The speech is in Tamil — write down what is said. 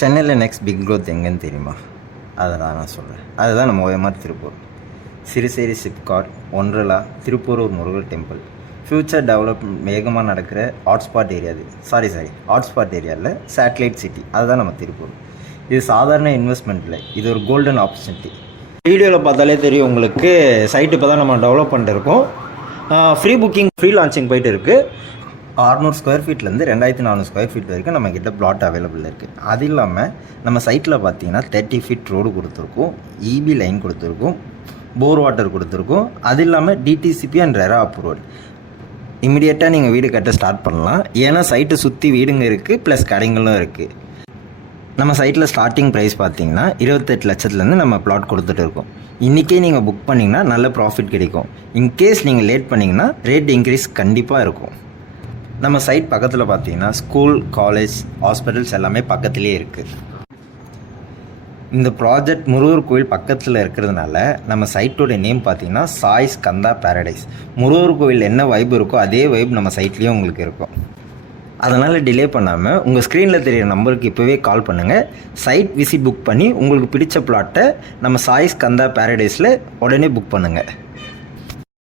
சென்னையில் நெக்ஸ்ட் பிக் க்ரோத் எங்கேன்னு தெரியுமா? அதை தான் நான் சொல்கிறேன். அதுதான் நம்ம OMR திருப்பூர். சிறுசேரி சிப்காட், ஒன்றலா, Thiruporur Murugar temple. Future development வேகமாக நடக்கிற ஹாட்ஸ்பாட் ஏரியா இது. ஹாட்ஸ்பாட் ஏரியாவில் சேட்டலைட் சிட்டி, அதுதான் நம்ம திருப்பூர். இது சாதாரண இன்வெஸ்ட்மெண்ட் இல்லை, இது ஒரு கோல்டன் ஆப்பர்ச்சுனிட்டி. வீடியோவில் பார்த்தாலே தெரியும் உங்களுக்கு, சைட்டு இப்போ தான் நம்ம டெவலப் பண்ணிட்டுருக்கோம். ஃப்ரீ லான்ச்சிங் போயிட்டு இருக்குது. 600 ஸ்கொயர் ஃபீட்லேருந்து 2400 ஸ்கொயர் ஃபீட் வரைக்கும் நம்மக்கிட்ட பிளாட் அவைலபிள் இருக்குது. அது இல்லாமல் நம்ம சைட்டில் பார்த்தீங்கன்னா 30 ஃபீட் ரோடு கொடுத்துருக்கோம், EB லைன் கொடுத்துருக்கோம், போர் வாட்டர் கொடுத்துருக்கோம். அது இல்லாமல் DTCP அண்ட் ரெரா அப்ரூவல். இமிடியேட்டாக நீங்கள் வீடு கட்ட ஸ்டார்ட் பண்ணலாம். ஏன்னா சைட்டை சுற்றி வீடுங்க இருக்குது, ப்ளஸ் கடைங்களும் இருக்குது. நம்ம சைட்டில் ஸ்டார்டிங் ப்ரைஸ் பார்த்தீங்கன்னா 28 லட்சத்துலேருந்து நம்ம பிளாட் கொடுத்துட்டு இருக்கோம். இன்றைக்கே நீங்கள் புக் பண்ணிங்கன்னா நல்ல ப்ராஃபிட் கிடைக்கும். இன்கேஸ் நீங்கள் லேட் பண்ணிங்கன்னா ரேட் இன்க்ரீஸ் கண்டிப்பாக இருக்கும். நம்ம சைட் பக்கத்தில் பார்த்தீங்கன்னா ஸ்கூல், காலேஜ், ஹாஸ்பிட்டல்ஸ் எல்லாமே பக்கத்துலேயே இருக்குது. இந்த ப்ராஜெக்ட் முருகர் கோவில் பக்கத்தில் இருக்கிறதுனால நம்ம சைட்டோட நேம் பார்த்தீங்கன்னா சாய் ஸ்கந்தா பேரடைஸ். முருகர் கோவில் என்ன வைப் இருக்கோ அதே வைப் நம்ம சைட்லேயும் உங்களுக்கு இருக்கும். அதனால் டிலே பண்ணாமல் உங்கள் ஸ்க்ரீனில் தெரியிற நம்பருக்கு இப்போவே கால் பண்ணுங்கள். சைட் விசிட் புக் பண்ணி உங்களுக்கு பிடிச்ச பிளாட்டை நம்ம சாய் ஸ்கந்தா பேரடைஸில் உடனே புக் பண்ணுங்கள்.